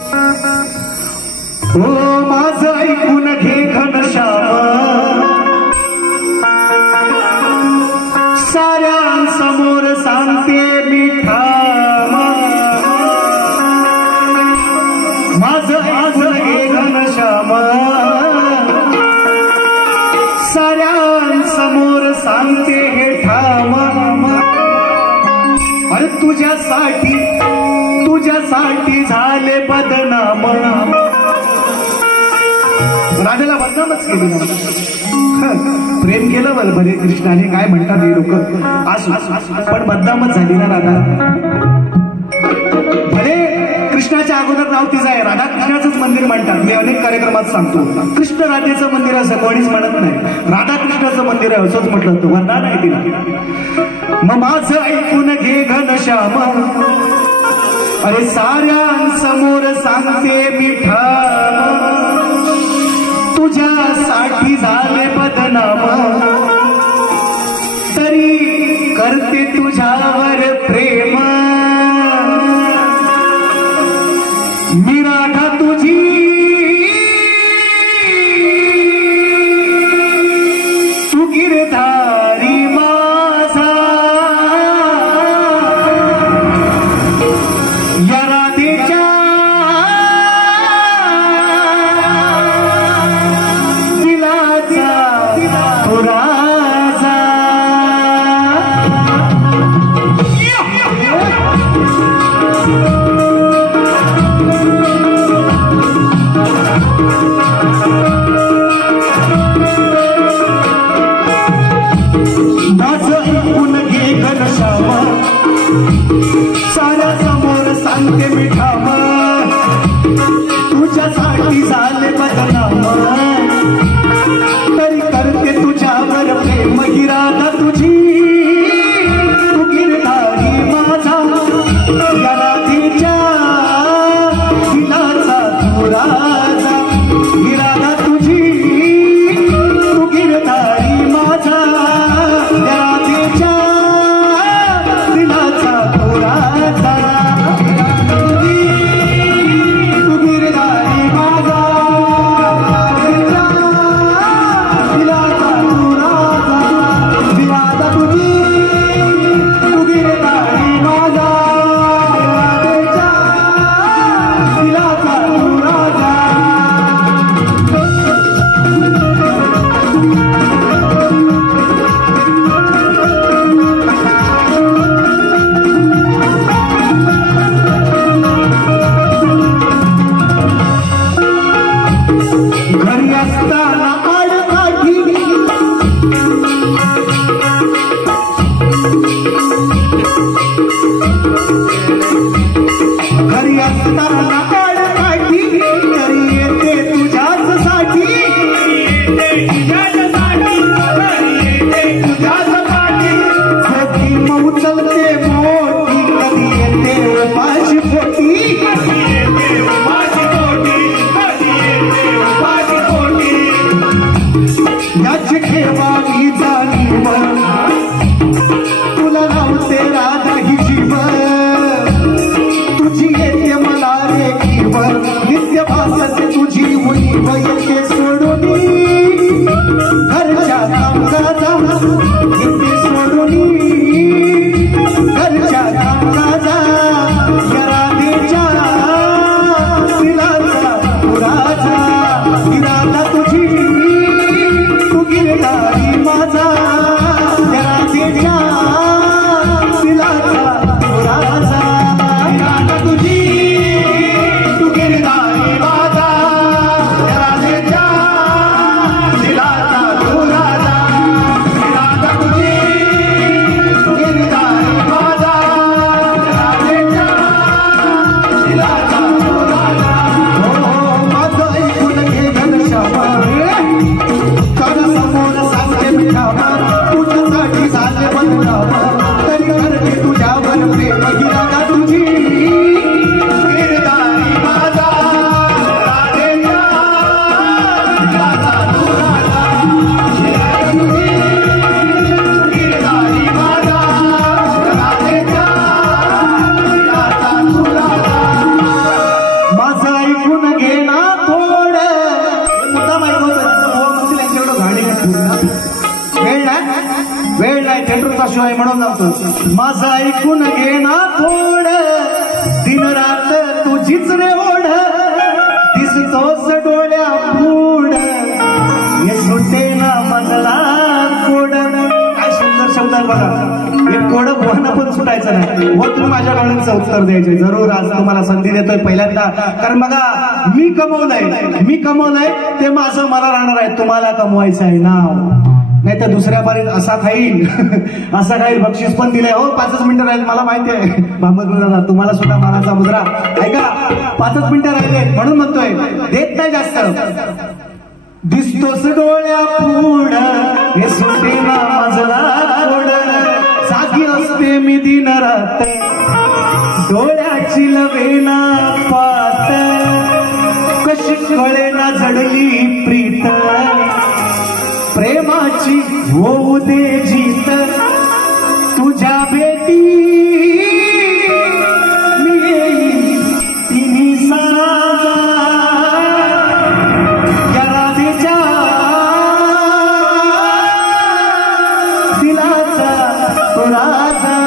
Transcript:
हो माझं ऐकून घे घनश्याम, साऱ्यांसमोर सांगते मी ठाम, माझं ऐकून घे घनश्याम, साऱ्यांसमोर सांगते हे ठाम, अरे तुझ्यासाठी झाले बदनाम. राजाला बदनामच केली ना. प्रेम केलं बरोबर कृष्णाने, काय म्हणतात हे लोक, असू पण बदनामच झाली ना राधा. भले कृष्णाच्या अगोदर नाव तिचं आहे, राधा कृष्णाचंच मंदिर म्हणतात. मी अनेक कार्यक्रमात सांगतो कृष्ण राधेचं मंदिर असं कोणीच म्हणत नाही, राधा कृष्णाचं मंदिर आहे असंच म्हटलं होतं, वरदान आहे तिला. मग माझं ऐकून घे घनश्याम, अरे साऱ्यांसमोर सांगते मी ठाम, तुझ्यासाठी झाले बदनाम, तरी करते तुझ्यावर प्रेम. मी राधा तुझी तू गिरधारी माझा, या राधेच्या दिलाचा तू राजा. साऱ्या समोर सांगते मी ठाम, तुझ्यासाठी झाले बदनाम, तरी करते तुझ्यावर प्रेम. ही राधा तुझी तू गिरधारी माझा, या राधेच्या दिलाचा तू राजा. ही राधा तुझी तू गिरधारी माझा, या राधेच्या तुला राहते राधा ही जीव, तुझी येते मला रे कीवर, नित्य भासते तुझी उणीव, येते सोडून घरच्या कामकाजा, येते सोडून घरच्या कामकाजा, या राधेच्या दिलाचा तू राजा. ही राधा तुझी तू गिरधारी माझा, या राधेच्या दिलाचा तू राजा. राधा तुझी तू गिरधारी माझा, या राधेच्या शिवाय म्हणून जातो माझं ऐकून घे ना थोड दिन रात तुझीच रे ओढ दिसतोस डोळ्या पुढ हे सुटे ना मजला कोड काय सुंदर शब्द आहे बघा एक कोड पोहांना पण सुटायचं नाही व तुम्ही माझ्या गाण्याचं उत्तर द्यायचे जरूर आज तुम्हाला संधी देतोय पहिल्यांदा कारण बघा मी कमवलंय ते माझं मला राहणार आहे तुम्हाला कमवायचं आहे नाव नाही तर दुसऱ्या बारीत असा खाईल असा खाईल बक्षीस पण दिलंय हो 5 मिनिटं राहील मला माहिती आहे भामद तुम्हाला सुद्धा मानाचा मुद्रा ऐका 5 मिनिटं राहिले म्हणून म्हणतोय देत नाही जास्त दिसतोस डोळ्या पुढ हे सुटे ना माझला कोड साधी असते मी दिन रात डोळ्याची लवेना पात कशी कळेना जडली प्रीत प्रेमाची होऊ दे जीत तुझ्या भेटी मी येईन तिन्ही सारा या राधेच्या दिलाचा तो राजा